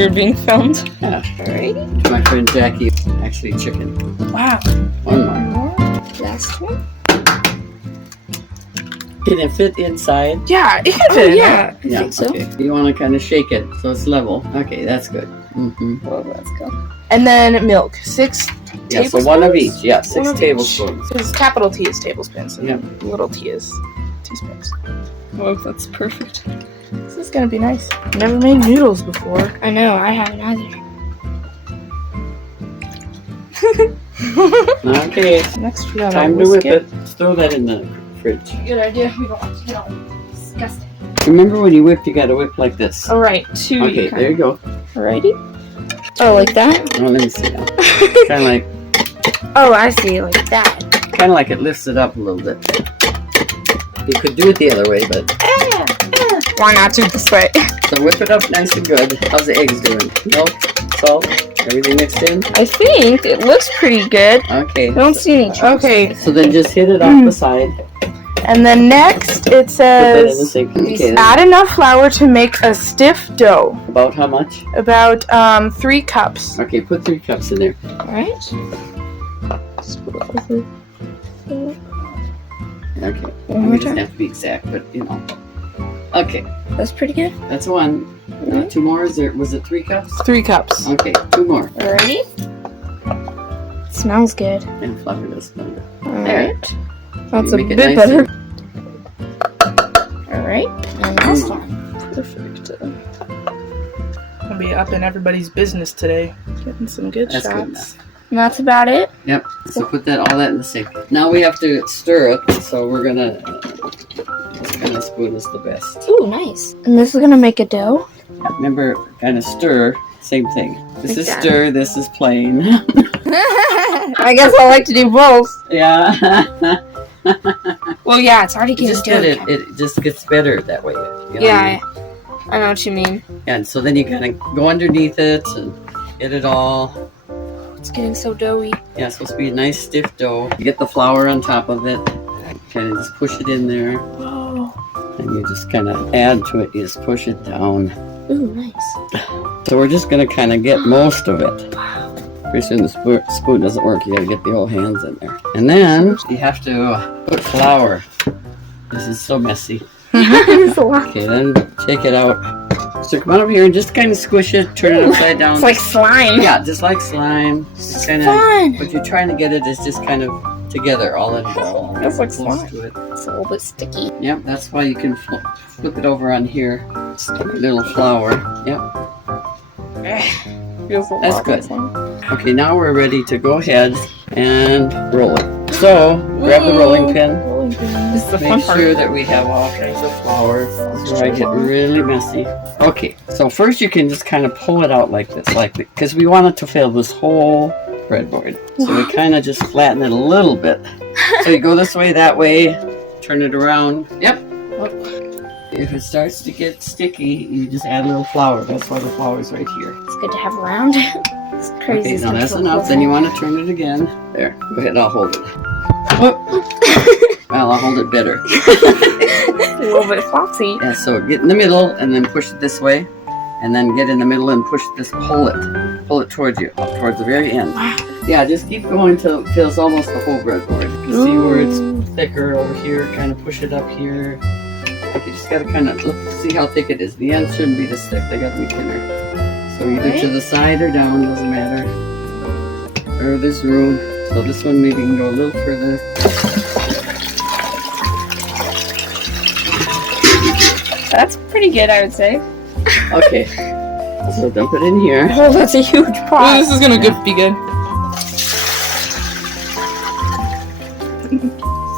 weird being filmed. Yeah. Alrighty. My friend Jackie, actually chicken. Wow. One more. Last one. Can it fit inside? Yeah, it can fit. Yeah, I think so. Okay. You want to kind of shake it so it's level. Okay, that's good. Well, let's go. And then milk. 6 tablespoons. Yeah, so one of each. Yeah, 6 tablespoons. Because capital T is tablespoons, and Yeah. little t is teaspoons. Oh, that's perfect. This is gonna be nice. Never made noodles before. I know, I haven't either. Okay, Next, we gotta time to whisk whip it. Let's throw that in the fridge. Good idea. We don't want to get all disgusting. Remember when you whip, you gotta whip like this. All right, 2. Okay, there you go. Alrighty. Oh, like that? Oh, let me see now. kind of like, Oh, I see, like that. kind of like it lifts it up a little bit. You could do it the other way, but Why not do it this way? so whip it up nice and good. How's the eggs doing? Milk, salt, everything mixed in. I think it looks pretty good. Okay. I don't see any. Okay, So then just hit it off the side. and then next it Put that in the says sink. Okay. Then add enough flour to make a stiff dough. about how much? About 3 cups. Okay, put 3 cups in there. Alright. Okay. One more It doesn't time. have to be exact, but you know. Okay, That's pretty good. that's 1. 2 more. Was it 3 cups? 3 cups. Okay, 2 more. Alrighty. Smells good. And flour this one. Alright. That's a Make it bit nice better. Alright. And last one. Perfect. I'll be up in everybody's business today. Getting some good That's good shots. enough. And that's about it. Yep. So put all that in the sink. Now we have to stir it. So we're gonna. This kind of spoon is the best. Ooh, nice. And this is gonna make a dough. Remember, kind of stir. Same thing. This is Okay. stir. This is plain. I guess I like to do both. yeah. Well, yeah, it's already getting Just dough. get it. It just gets better that way. You know what I Yeah, mean? I know what you mean. And so then you kind of go underneath it and get it all. It's getting so doughy. Yeah, it's supposed to be a nice stiff dough. You get the flour on top of it. Kind of just push it in there. Whoa. And you just kind of add to it. You just push it down. Ooh, nice. So we're just going to kind of get most of it. Pretty soon the spoon doesn't work. You got to get the whole hands in there. And then you have to put flour. This is so messy. It's a lot. Okay, then take it out. So come on over here and just kind of squish it. Turn it upside down. It's like slime. Yeah, just like slime. Just kind of. Fun. What you're trying to get it is just kind of together, all in a ball. That's like Close slime. to it. It's a little bit sticky. Yep, that's why you can flip it over on here. Just a little flour. Yep. Feels a That's lot good. like slime. Okay, now we're ready to go ahead and roll it. So, grab the rolling pin. Rolling pin. This is the fun Make part. sure that we have all kinds of flour. This is where I get really messy. Okay, so first you can just kind of pull it out like this, because we want it to fill this whole breadboard. So we kind of just flatten it a little bit. So you go this way, that way, turn it around. Yep. If it starts to get sticky, you just add a little flour. That's why the flour is right here. It's good to have around. It's crazy. Okay, now that's enough. Then you want to turn it again. There. Go ahead, I'll hold it. Oh. Well, I'll hold it better. A little bit floppy. Yeah, so get in the middle and then push it this way. And then get in the middle and push this, pull it towards you, up towards the very end. Yeah, just keep going till it's almost the whole breadboard. You can see where it's thicker over here, kind of push it up here. You just gotta kind of see how thick it is. The ends shouldn't be this thick, they gotta be thinner. So either to the side or down, doesn't matter. Or there's room. So this one maybe can go a little further. That's pretty good, I would say. Okay, so dump it in here. Oh, that's a huge Ooh, pot. this is gonna be good.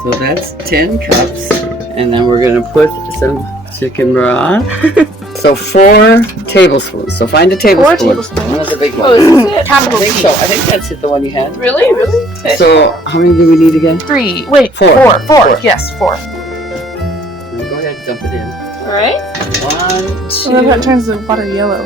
So that's 10 cups. And then we're gonna put some chicken broth. So 4 tablespoons. So find a tablespoon. 4 tablespoons. One of the big Oh, ones. this is it? I Capital think T. so. I think that's it, the one you had. Really? Really? Okay. So how many do we need again? 3. Wait, 4. 4. Yes, 4. Go ahead, dump it in. Alright. 1, 2. I love how it turns the water yellow.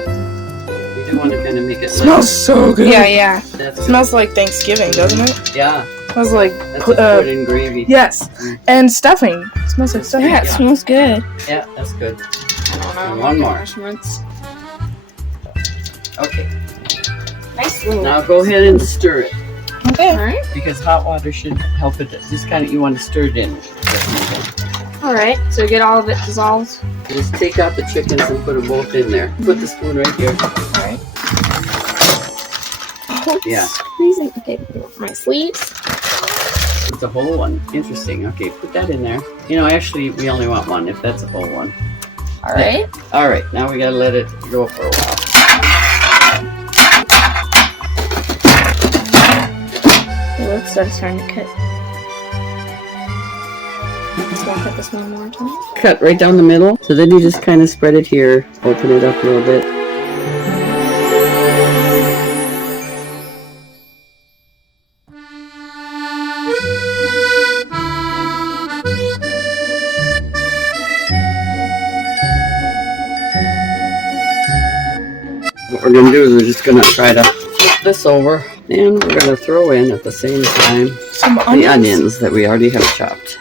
You do want to kind of make it Smells so good. Yeah. That's It smells like Thanksgiving, doesn't it? Yeah, Smells like that's just put in gravy. yes, and stuffing. It smells like stuffing. Yeah, it smells good. Yeah, that's good. I don't know. And one more. Marshmallows. Okay, Nice little. now go ahead and stir it Okay. Alright. because hot water should help it. Just kind of, you want to stir it in. Alright. So get all of it dissolved. Just take out the chickens and put them both in there. Put the spoon right here. Alright. Oh, Yeah. Squeezing. Okay. My sleeves. It's a whole one. Interesting. Okay, put that in there. You know, actually, we only want one if that's a whole one. Alright. All right, now we gotta let it go for a while. It looks like it's starting to cut. So I'll cut this one more time. Cut right down the middle. So then you just kind of spread it here, open it up a little bit. What we're gonna do is we're just gonna try to flip this over, and we're gonna throw in at the same time Some onions. the onions that we already have chopped.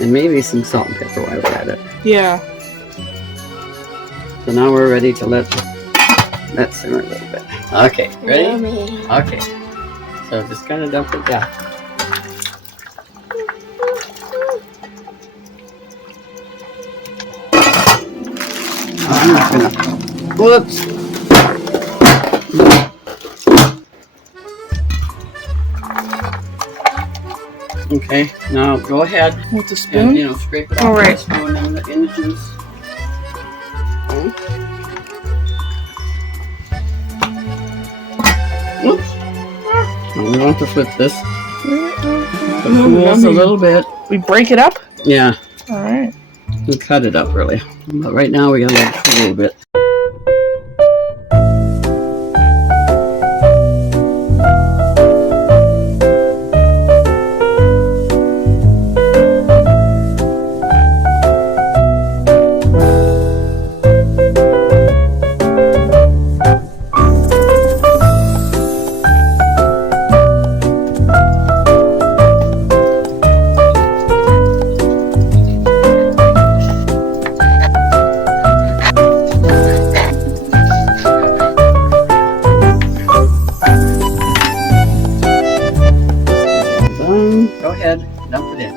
And maybe some salt and pepper while we're at it. Yeah. So now we're ready to let that simmer a little bit. Okay, ready? Yummy. Okay. So just kind of dump it down. I'm just gonna, whoops. Okay, now go ahead With the and, spoon. you know, scrape it All off right. the spoon in the juice. Oops. Now we want to flip this. Oh, Cools a yummy. little bit. We break it up. Yeah, All right. we cut it up really. But right now we gotta let it cool a little bit. Go ahead, dump it in.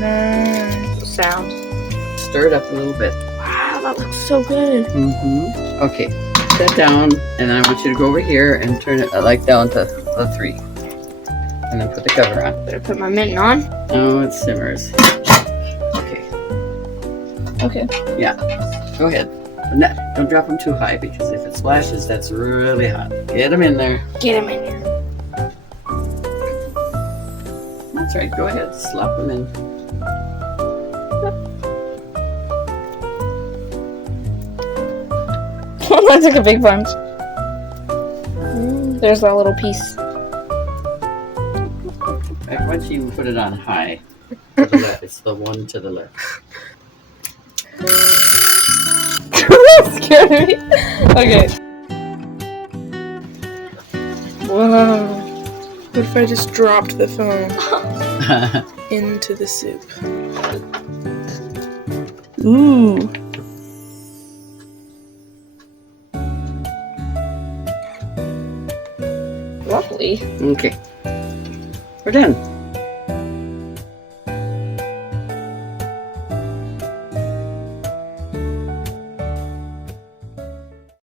Nice. Sound. Stir it up a little bit. Wow, that looks so good. Okay, set down, and then I want you to go over here and turn it like down to the 3. And then put the cover on. Better put my mitten on. Now it simmers. Okay, Okay. go ahead. But don't drop them too high because if it splashes, that's really hot. Get them in there. Get him in here. That's right, go ahead, slap them in. That took a big bunch. There's that little piece. Why don't you put it on high? To the left. It's the one to the left. That scared me. Okay. Whoa. What if I just dropped the phone into the soup? Ooh. Lovely. Okay. We're done.